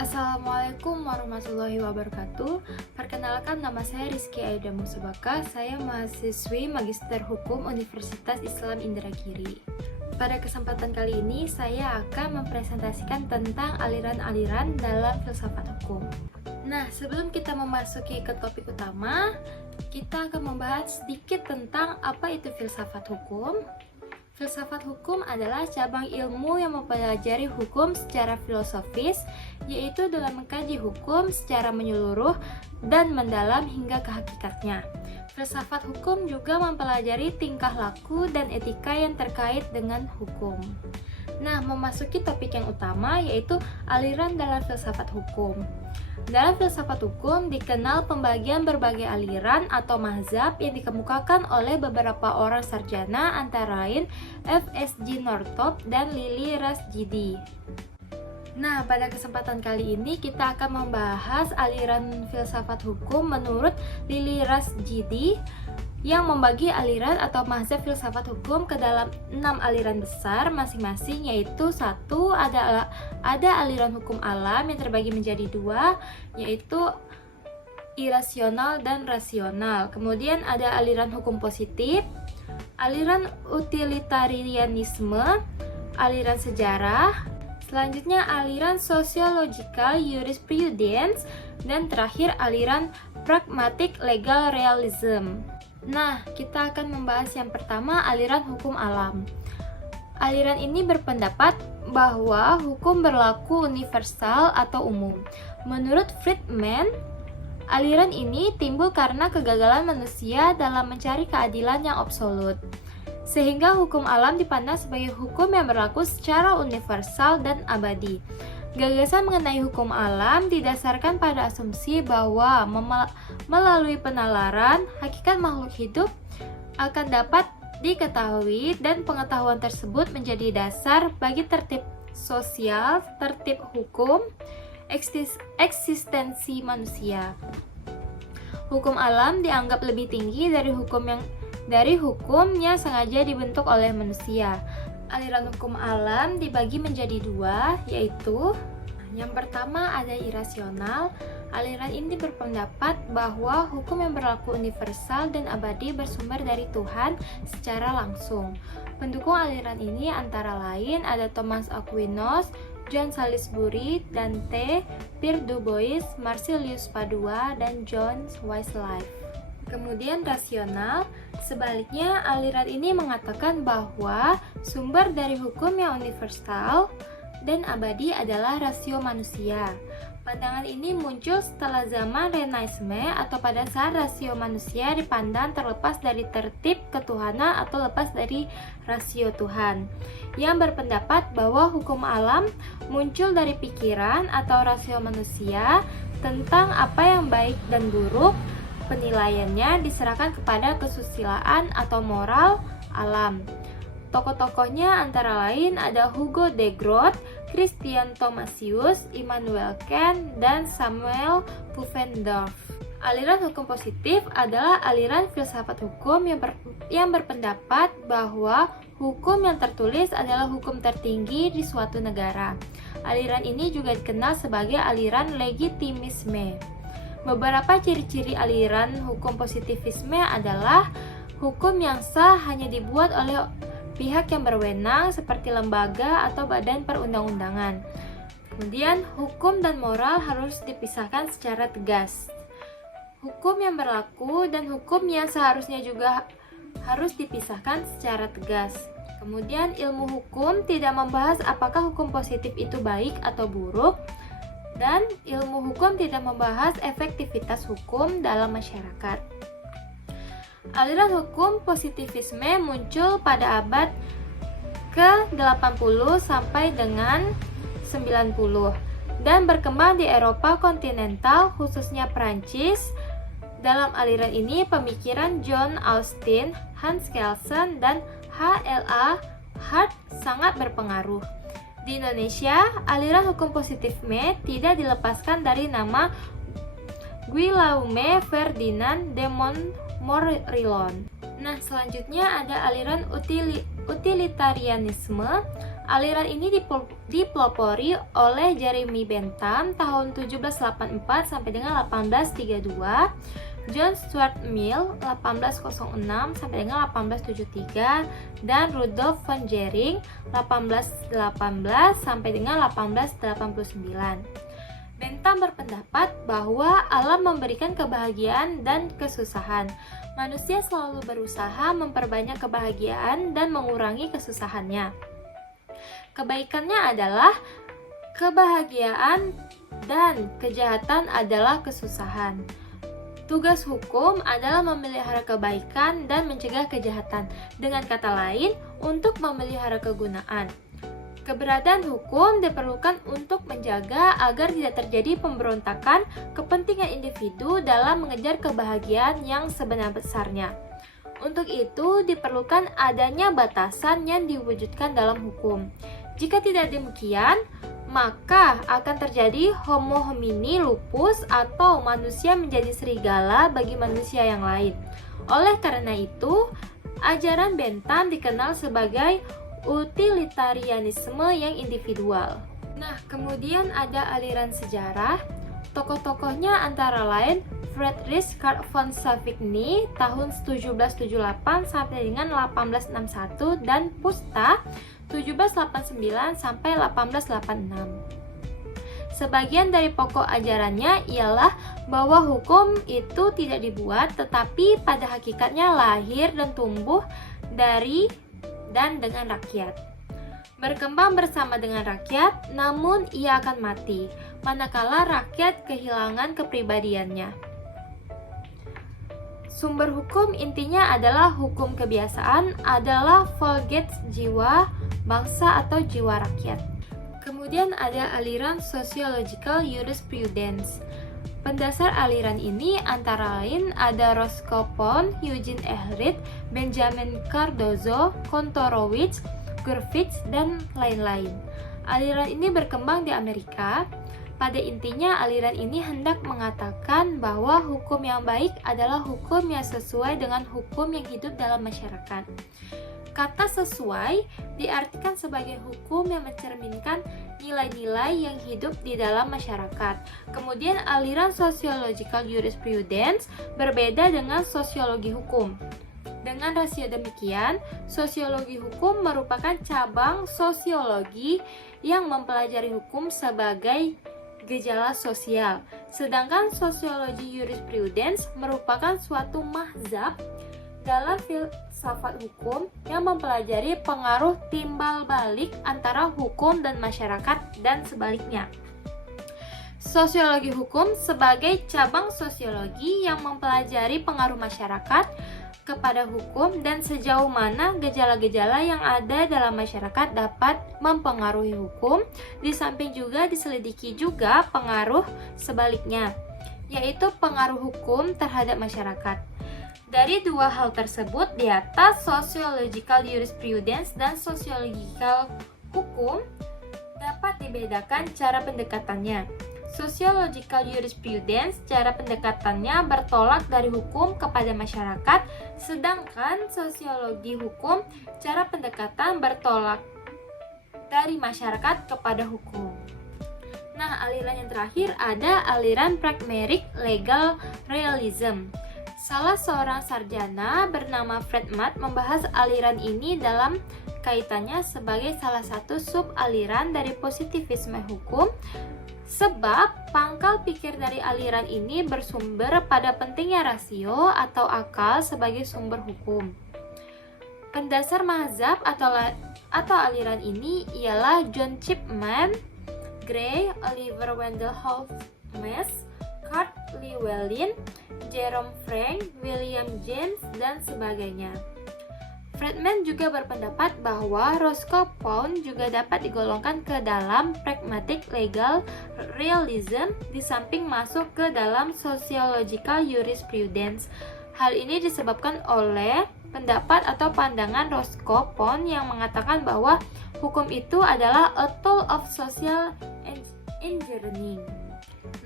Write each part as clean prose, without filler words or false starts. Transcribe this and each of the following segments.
Assalamualaikum warahmatullahi wabarakatuh. Perkenalkan, nama saya Rizky Aida Musabaka. Saya mahasiswi Magister Hukum Universitas Islam Indragiri. Pada kesempatan kali ini, saya akan mempresentasikan tentang aliran-aliran dalam filsafat hukum. Nah, sebelum kita memasuki ke topik utama, kita akan membahas sedikit tentang apa itu filsafat hukum. Filsafat hukum adalah cabang ilmu yang mempelajari hukum secara filosofis, yaitu dalam mengkaji hukum secara menyeluruh dan mendalam hingga ke hakikatnya. Filsafat hukum juga mempelajari tingkah laku dan etika yang terkait dengan hukum. Nah, memasuki topik yang utama, yaitu aliran dalam filsafat hukum. Dalam filsafat hukum dikenal pembagian berbagai aliran atau mazhab yang dikemukakan oleh beberapa orang sarjana, antara lain F.S.G. Northrop dan Lily Rasjidi. Nah, pada kesempatan kali ini kita akan membahas aliran filsafat hukum menurut Lily Rasjidi, yang membagi aliran atau mazhab filsafat hukum ke dalam 6 aliran besar masing-masing, yaitu satu, ada aliran hukum alam yang terbagi menjadi 2, yaitu irasional dan rasional. Kemudian ada aliran hukum positif, aliran utilitarianisme, aliran sejarah, selanjutnya aliran sociological jurisprudence, dan terakhir aliran pragmatic legal realism. Nah, kita akan membahas yang pertama, aliran hukum alam. Aliran ini berpendapat bahwa hukum berlaku universal atau umum. Menurut Friedman, aliran ini timbul karena kegagalan manusia dalam mencari keadilan yang absolut, sehingga hukum alam dipandang sebagai hukum yang berlaku secara universal dan abadi. Gagasan mengenai hukum alam didasarkan pada asumsi bahwa melalui penalaran, hakikat makhluk hidup akan dapat diketahui dan pengetahuan tersebut menjadi dasar bagi tertib sosial, tertib hukum, eksistensi manusia. Hukum alam dianggap lebih tinggi dari hukum yang sengaja dibentuk oleh manusia. Aliran hukum alam dibagi menjadi 2, yaitu yang pertama ada irasional. Aliran ini berpendapat bahwa hukum yang berlaku universal dan abadi bersumber dari Tuhan secara langsung. Pendukung aliran ini antara lain ada Thomas Aquinas, John Salisbury, Dante, Pierre Du Bois, Marsilius Padua, dan John Wycliffe. Kemudian rasional, sebaliknya aliran ini mengatakan bahwa sumber dari hukum yang universal dan abadi adalah rasio manusia. Pandangan ini muncul setelah zaman Renaissance, atau pada saat rasio manusia dipandang terlepas dari tertib ketuhanan atau lepas dari rasio Tuhan, yang berpendapat bahwa hukum alam muncul dari pikiran atau rasio manusia tentang apa yang baik dan buruk. Penilaiannya diserahkan kepada kesusilaan atau moral alam. Tokoh-tokohnya antara lain ada Hugo de Groot, Christian Thomasius, Immanuel Kant, dan Samuel Pufendorf. Aliran hukum positif adalah aliran filsafat hukum yang berpendapat bahwa hukum yang tertulis adalah hukum tertinggi di suatu negara. Aliran ini juga dikenal sebagai aliran legitimisme. Beberapa ciri-ciri aliran hukum positivisme adalah hukum yang sah hanya dibuat oleh pihak yang berwenang seperti lembaga atau badan perundang-undangan. Kemudian, hukum dan moral harus dipisahkan secara tegas. Hukum yang berlaku dan hukum yang seharusnya juga harus dipisahkan secara tegas. Kemudian, ilmu hukum tidak membahas apakah hukum positif itu baik atau buruk, dan ilmu hukum tidak membahas efektivitas hukum dalam masyarakat. Aliran hukum positivisme muncul pada abad ke-80 sampai dengan 90 dan berkembang di Eropa kontinental, khususnya Prancis. Dalam aliran ini, pemikiran John Austin, Hans Kelsen, dan H.L.A. Hart sangat berpengaruh. Di Indonesia, aliran hukum positifme tidak dilepaskan dari nama Guillaume Ferdinand de Montmorillon. Nah, selanjutnya ada aliran utilitarianisme. Aliran ini dipelopori oleh Jeremy Bentham tahun 1784 sampai dengan 1832, John Stuart Mill 1806 sampai dengan 1873, dan Rudolf von Jhering 1818 sampai dengan 1889. Bentham berpendapat bahwa alam memberikan kebahagiaan dan kesusahan. Manusia selalu berusaha memperbanyak kebahagiaan dan mengurangi kesusahannya. Kebaikannya adalah kebahagiaan dan kejahatan adalah kesusahan. Tugas hukum adalah memelihara kebaikan dan mencegah kejahatan. Dengan kata lain, untuk memelihara kegunaan. Keberadaan hukum diperlukan untuk menjaga agar tidak terjadi pemberontakan kepentingan individu dalam mengejar kebahagiaan yang sebenar-besarnya. Untuk itu diperlukan adanya batasan yang diwujudkan dalam hukum. Jika tidak demikian, maka akan terjadi homo homini lupus atau manusia menjadi serigala bagi manusia yang lain. Oleh karena itu, ajaran Bentham dikenal sebagai utilitarianisme yang individual. Nah, kemudian ada aliran sejarah. Tokoh-tokohnya antara lain Friedrich Karl von Savigny tahun 1778 sampai dengan 1861 dan Pusta 1789 sampai 1886. Sebagian dari pokok ajarannya ialah bahwa hukum itu tidak dibuat, tetapi pada hakikatnya lahir dan tumbuh dari dan dengan rakyat. Berkembang bersama dengan rakyat, namun ia akan mati, manakala rakyat kehilangan kepribadiannya. Sumber hukum intinya adalah hukum kebiasaan, adalah Volksgeist, jiwa bangsa atau jiwa rakyat. Kemudian ada aliran Sociological Jurisprudence. Pendasar aliran ini antara lain ada Roscoe Pound, Eugene Ehret, Benjamin Cardozo, Kantorowicz, Gurvitch, dan lain-lain. Aliran ini berkembang di Amerika. Pada intinya, aliran ini hendak mengatakan bahwa hukum yang baik adalah hukum yang sesuai dengan hukum yang hidup dalam masyarakat. Kata sesuai diartikan sebagai hukum yang mencerminkan nilai-nilai yang hidup di dalam masyarakat. Kemudian aliran Sociological Jurisprudence berbeda dengan sosiologi hukum. Dengan rasio demikian, sosiologi hukum merupakan cabang sosiologi yang mempelajari hukum sebagai gejala sosial. Sedangkan sosiologi jurisprudence merupakan suatu mazhab dalam filsafat hukum yang mempelajari pengaruh timbal balik antara hukum dan masyarakat dan sebaliknya. Sosiologi hukum sebagai cabang sosiologi yang mempelajari pengaruh masyarakat kepada hukum dan sejauh mana gejala-gejala yang ada dalam masyarakat dapat mempengaruhi hukum, di samping juga diselidiki juga pengaruh sebaliknya, yaitu pengaruh hukum terhadap masyarakat. Dari dua hal tersebut di atas, sociological jurisprudence dan sociological hukum dapat dibedakan cara pendekatannya. Sociological jurisprudence, cara pendekatannya bertolak dari hukum kepada masyarakat, sedangkan sosiologi hukum, cara pendekatan bertolak dari masyarakat kepada hukum. Nah, aliran yang terakhir ada aliran pragmatic legal realism. Salah seorang sarjana bernama Fred Matt membahas aliran ini dalam kaitannya sebagai salah satu sub-aliran dari positivisme hukum, sebab pangkal pikir dari aliran ini bersumber pada pentingnya rasio atau akal sebagai sumber hukum. Pendasar mazhab atau aliran ini ialah John Chapman, Gray, Oliver Wendell Holmes, Kurt Llewellyn, Jerome Frank, William James, dan sebagainya. Friedman juga berpendapat bahwa Roscoe Pound juga dapat digolongkan ke dalam pragmatic legal realism di samping masuk ke dalam sociological jurisprudence. Hal ini disebabkan oleh pendapat atau pandangan Roscoe Pound yang mengatakan bahwa hukum itu adalah a tool of social engineering.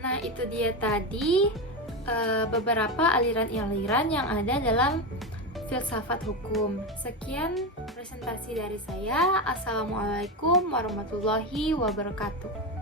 Nah, itu dia tadi beberapa aliran-aliran yang ada dalam filsafat hukum. Sekian presentasi dari saya. Assalamualaikum warahmatullahi wabarakatuh.